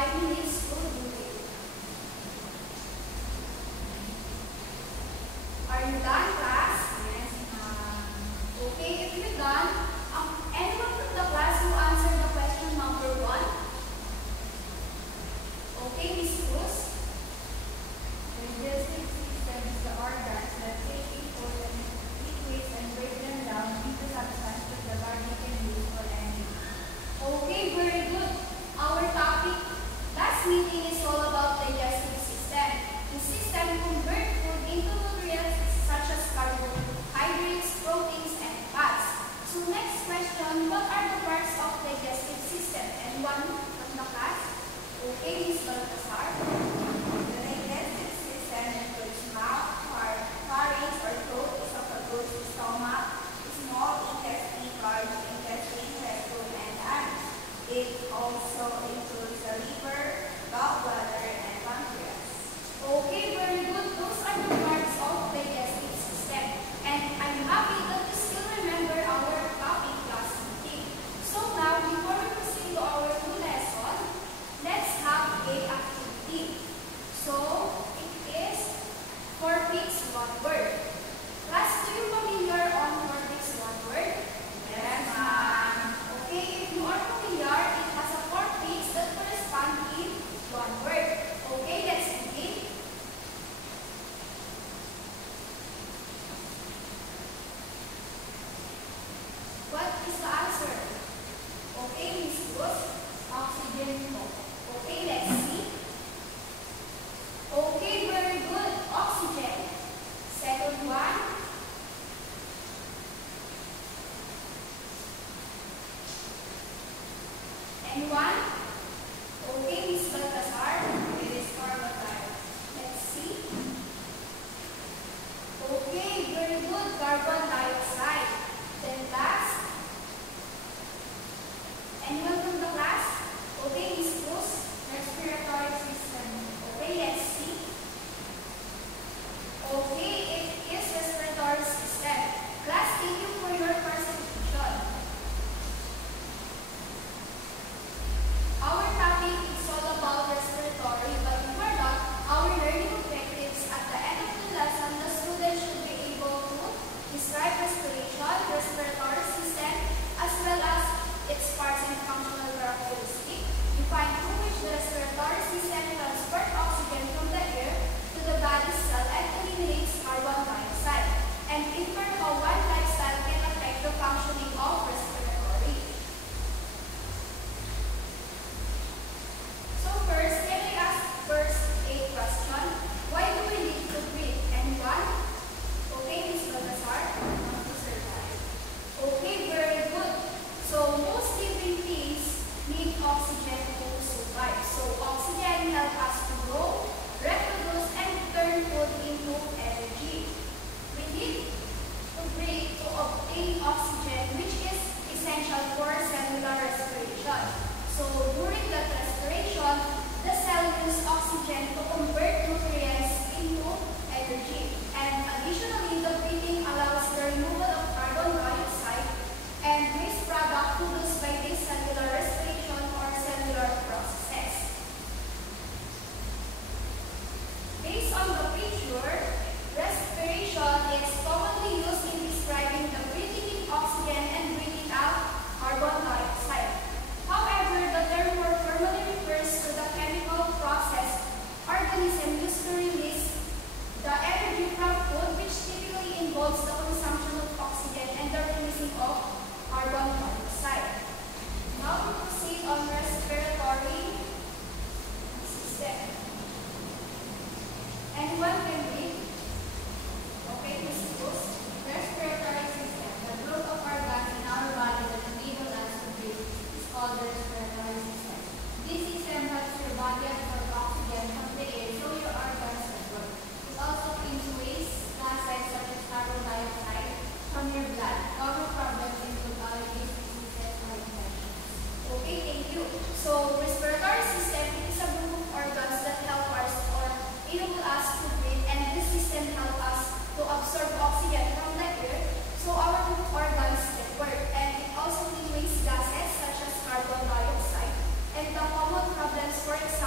5 minutes to do it. Are you done, class? Yes, ma'am. Okay, if you're done, anyone from the class who answered the question number 1? Okay, Miss Cruz. The digestive system is the organs that take in food and liquids and break them down into substances the body can use for energy. Okay, very good. Our topic last meeting is all about digestive system. The system converts food into nutrients such as carbohydrates, proteins, and fats. So next question, what are the parts of digestive system? Anyone from the class? Okay, Ms. Baltasar. The digestive system includes mouth, heart, pharynx or throat, esophagus, stomach, small intestine, large intestine, rectum, and anus. It also includes the liver, gallbladder, and pancreas. Okay, very good. Those are the parts of digestive system. And I'm happy that you still remember our topic last meeting. So now, before we proceed to our new lesson, let's have a activity. So, it is 4 picks, 1 word. Class, do you familiar on 4 picks, 1 word? Yes, ma'am. Okay, if you are familiar, it has a 4 picks that correspond in 1 word. Okay, let's begin. What is the answer? Okay, Miss Cruz. Oxygen po. Okay, let's see. Okay, very good. Oxygen. Second one. Anyone? Okay, Miss Baltasar. It is carbon dioxide. Let's see. Okay, very good. Carbon dioxide. Then last. Anyone from the class? Okay, Miss Cruz. Respiratory system. Okay, let's see. Okay, it is respiratory system. Class, thank you for your presentation. Our topic is all about respiratory, but before that, our learning objectives at the end of the lesson, the students should be able to describe respiration, respiratory system, as well as its parts and functional characteristics. Define through which the respiratory system transports oxygen from the air to the body cell and eliminates carbon dioxide. And infer how one lifestyle can affect the functioning of respiratory. So first, can I ask first a question? Why do we need to breathe? Anyone? Okay, Ms. Baltasar? Want to survive. Okay, very good. So most living things need oxygen to survive. So oxygen helps us to grow, reproduce, and turn food into energy. We need to breathe to obtain oxygen, which is essential for cellular respiration. So during that respiration, the cell uses oxygen to convert nutrients into energy. And additionally, the breathing allows the removal of carbon dioxide and waste product produced by this cellular respiration or cellular processes. Based on the picture, respiration is commonly used in describing the breathing in oxygen and breathing out carbon dioxide. However, the term more formally refers to the chemical process organism used to release the energy from food, which typically involves the consumption of oxygen and the releasing of carbon dioxide. Now we proceed on respiratory system. Anyone can read? Okay, Ms. Cruz. Respiratory system. The group of organs in our body that enable us to breathe is called the respiratory system. This system helps your body absorb oxygen from the air so your organs can work. It also cleans waste gases such as carbon dioxide from your blood, cover problems include allergies, diseases, or infections. Okay, thank you. So, respiratory system is a group of organs that help us or enable us to breathe, and this system helps us to absorb oxygen from the air so our organs can work. And it also cleans waste gases such as carbon dioxide. And the common problems, for example,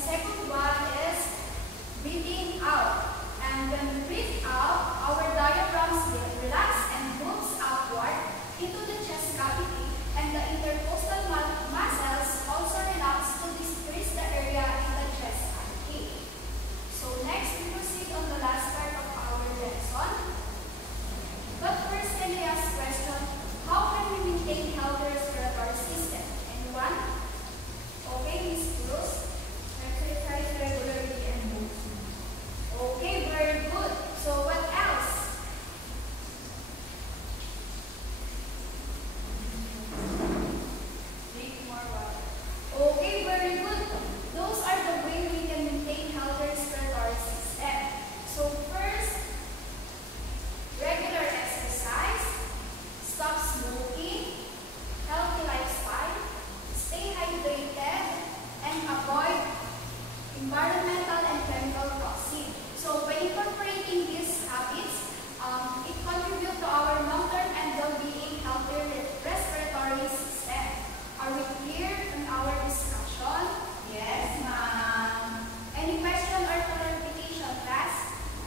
second one is breathing out. And when we breathe out, our diaphragm relax and moves upward into the chest cavity, and the intercostal muscles also relax to decrease the area in the chest cavity. So next, we proceed on the last part of our lesson. But first, can I ask question, how can we maintain healthy respiratory system? Anyone? Okay, Miss Cruz. Exercise regularly and move. Okay, very good. So what else? Drink more water. Okay, very good. Those are the way we can maintain healthy respiratory system. So first, regular exercise, stop smoking, healthy lifestyle, stay hydrated, and avoid environmental and chemical toxin. So by incorporating these habits, it contributes to our long-term and well-being healthy respiratory system. Are we clear in our discussion? Yes, ma'am. Any question or clarification, class?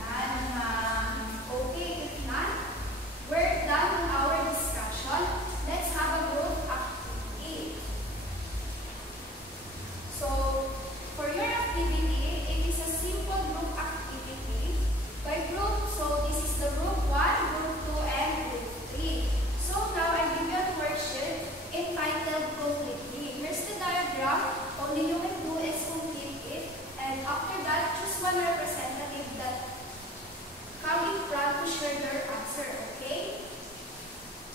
None, ma'am. Okay, if not, we're done with our discussion. Let's have a group activity. So, for your activity, it is a simple group activity. By group, so this is the group 1, group 2, and group 3. So now I give you a worksheet entitled Completely. Here's the diagram. Only you can do is complete it. And after that, choose one representative that coming from to share their answer, okay?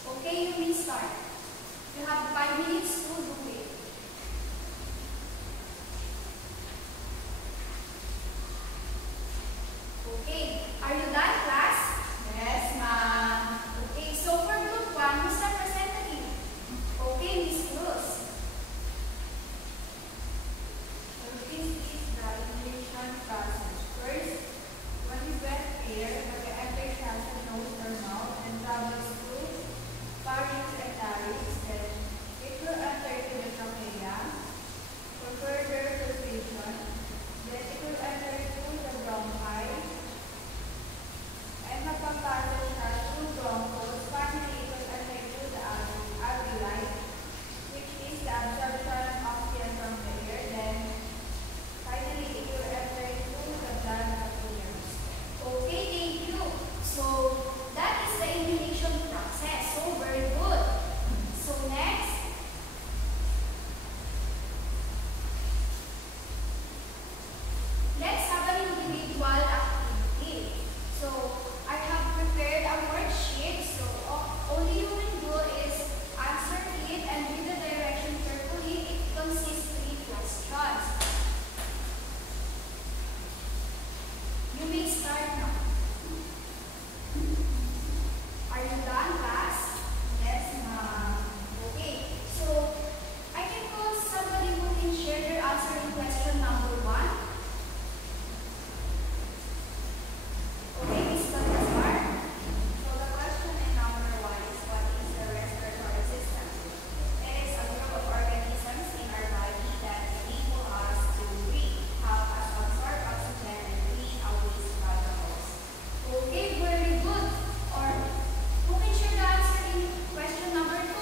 Okay, you may start. You have 5 minutes to do it. Okay, are you done, class? Yes, ma'am. Okay, so for group 1, who's representative? Okay, Miss Cruz. So this is the inhalation process. First, when we breathe air, the air passes nose or mouth and travels through pharynx and larynx. Then it will enter to the trachea for further filtration. Then it will enter through the bronchi and magpapasok siya through bronchos. Finally, it will enter through the alveoli, which is the absorption of air from the air. Then finally, it will enter through the blood capillaries. Okay, thank you. So that is the inhalation process. So very good. So next, let's have an individual activity. So I have prepared a worksheet. So only you can do is answer it and read the direction carefully. It consists 3 questions. You may start now. Are you done, class? Yes, ma'am. Okay. So I can call somebody who can share their answer in question number 1. Okay, Miss Balthazar. So the question in number 1 is, what is the respiratory system? It is a group of organisms in our body that enable us to breathe, help us absorb oxygen, and breathe out waste particles. Okay, very good. Or who can share the answer in question number 2?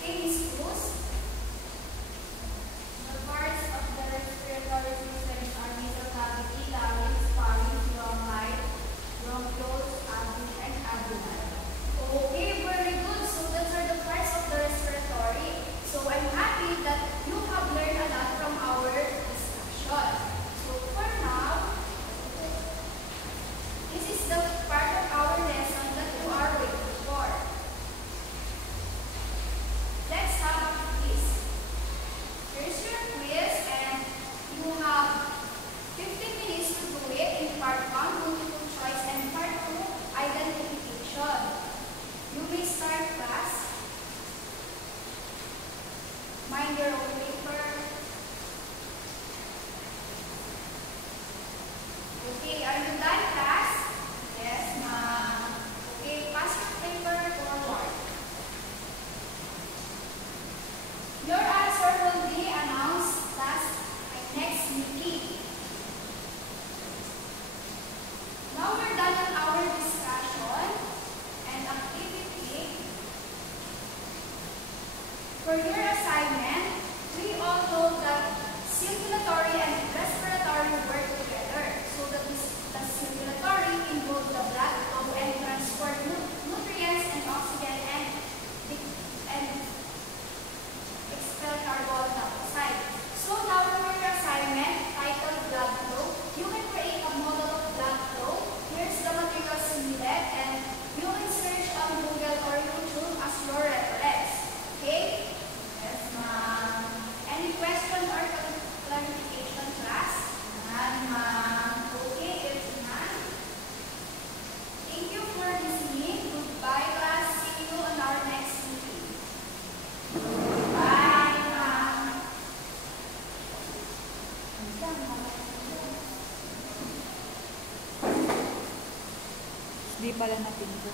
Okay, Miss Cruz. The parts of the respiratory system are nasal cavity, larynx, pharynx, bronchi, bronchioles, and alveoli. Okay, very good. So those are the parts of the respiratory. So I'm happy that you have learned a lot from our discussion. So for now, this is the part of our lesson that you are waiting for. Let's have a quiz. Here's your quiz and you have 15 minutes to do it in part 1, multiple choice, and part 2, identification. You may start, class. Mind your own paper. Okay, are you done, class? Yes, ma'am. Okay, pass your paper forward. For your assignment, we all know that circulatory and respiratory work together. So the circulatory involves the blood flow and transport nutrients and oxygen and expel carbon dioxide. So now for your assignment titled blood flow, you can create a model of blood flow. Here's the materials needed and you can search on Google or YouTube as your reference. Okay? Yes, ma'am. Any question or clarification, class? None, ma'am. Okay, if none, thank you for listening. Goodbye, class. See you on our next meeting. Bye, ma'am. Di pala natin ito.